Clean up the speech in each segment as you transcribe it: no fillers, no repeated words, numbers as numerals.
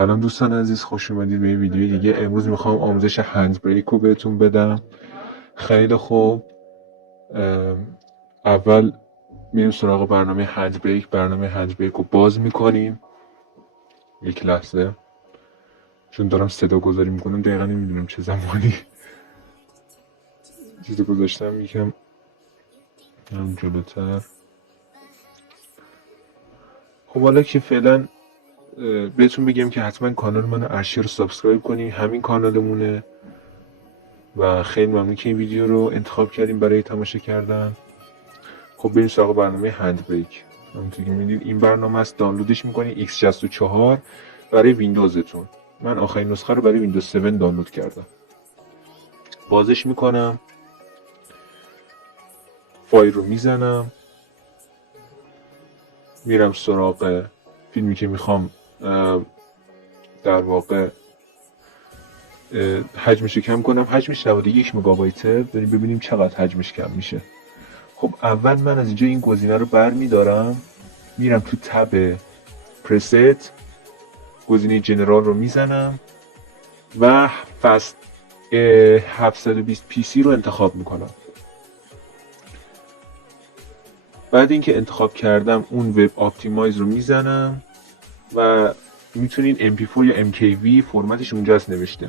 سلام دوستان عزیز، خوش اومدید به یه ویدیو دیگه. امروز میخوام آموزش هند بریک رو بهتون بدم. خیلی خوب. اول میریم سراغ برنامه هند بریک. برنامه هند بریک رو باز میکنیم. یک لحظه، چون دارم صدا گذاری میکنم دقیقا نمیدونم چه زمانی چیزو گذاشتم. یکم جلوتر. خب حالا که فعلا بهتون بگم که حتما کانال منو ارشیا رو سابسکرایب کنیم. همین کانالمونه و خیلی ممنون که این ویدیو رو انتخاب کردیم برای تماشا کردن. خب بریم سراغ برنامه هند بریک. همونطور که می‌بینید این برنامه است، دانلودش می‌کنید x64 برای ویندوزتون. من آخرین نسخه رو برای ویندوز 7 دانلود کردم. بازش میکنم، فایل رو میزنم، میرم سراغ فیلمی که میخوام در واقع حجمش رو کم کنم. حجمش 91 مگابایته. بریم ببینیم چقدر حجمش کم میشه. خب اول من از اینجا این گزینه رو برمیدارم، میرم تو تب پرست، گزینه جنرال رو میزنم و فست 720 پی سی رو انتخاب میکنم. بعد اینکه انتخاب کردم اون وب آپتیمایز رو میزنم و میتونید MP4 یا MKV فرمتش اونجاست نوشته،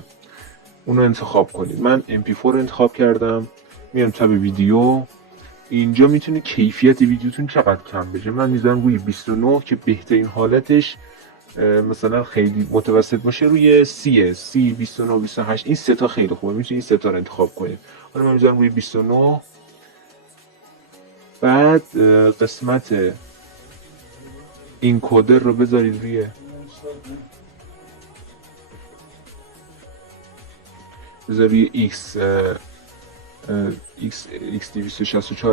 اون رو انتخاب کنید. من MP4 رو انتخاب کردم. میام تب ویدیو، اینجا میتونه کیفیت ویدیوتون چقدر کم بشه. من میذارم روی 29 که بهترین حالتش مثلا خیلی متوسط باشه روی 30 29 28. این سه تا خیلی خوبه، میتونید این سه تا رو انتخاب کنید. حالا من میذارم روی 29. بعد قسمت این کدر رو بذارید روی X264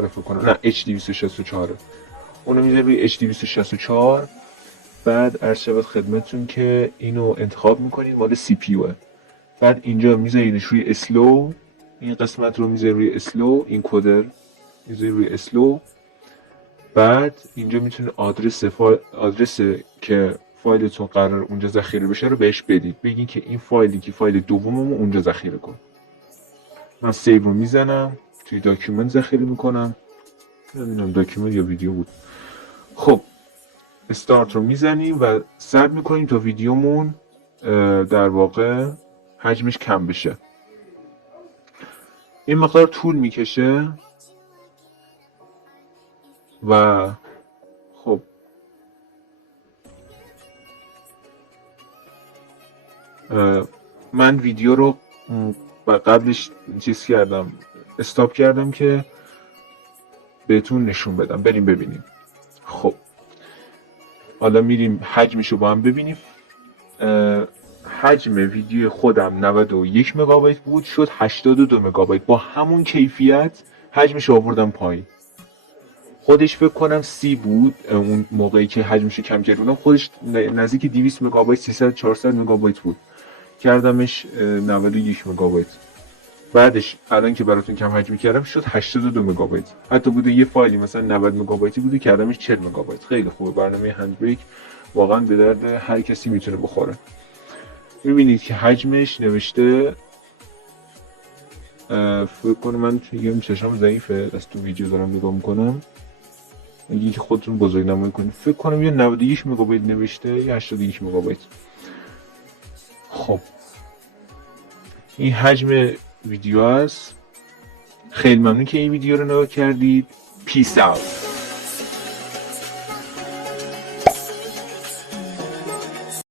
فکر کنم، نه H264. اونو میذارید روی H264. بعد عرض شود خدمتتون که اینو انتخاب میکنید، مال CPU. بعد اینجا میذاریدش روی اسلو، این قسمت رو میذارید روی اسلو، این کدر میذارید روی اسلو. بعد اینجا میتونه آدرس که فایلتون قرار اونجا ذخیره بشه رو بهش بدید. بگین که این فایلی که فایل دوممو اونجا ذخیره کن. من سیو رو میزنم، توی داکیومنت ذخیره میکنم. نمیدونم داکیومنت یا ویدیو بود. خب استارت رو میزنیم و صبر میکنیم تا ویدیومون در واقع حجمش کم بشه. این مقدار طول میکشه و خب من ویدیو رو قبلش چیز کردم، استاپ کردم که بهتون نشون بدم. بریم ببینیم. خب حالا میریم حجمش رو با هم ببینیم. حجم ویدیو خودم 91 مگابایت بود، شد 82 مگابایت. با همون کیفیت حجمش آوردم پایین. خودش فکر کنم 30 بود اون موقعی که حجمش کم کردم. خودش نزدیک 200 مگابایت 300 400 مگابایت بود، کردمش 91 مگابایت. بعدش الان که براتون کم حجمی کردم شد 82 مگابایت. حتی بوده یه فایلی مثلا 90 مگابایتی بوده کردمش 40 مگابایت. خیلی خوبه. برنامه هند بریک واقعا به درد هر کسی میتونه بخوره. میبینید که حجمش نوشته، فکر کنم من میگم چشام ضعیفه از تو ویدیو دارم نگاه میکنم، میگه که خودتون بزرگ نمایی کنید. فکر کنم یه 91 مگابایت نوشته یا 81 مگابایت. خب این حجم ویدیو است. خیلی ممنون که این ویدیو رو نگاه کردید. پیس اوت.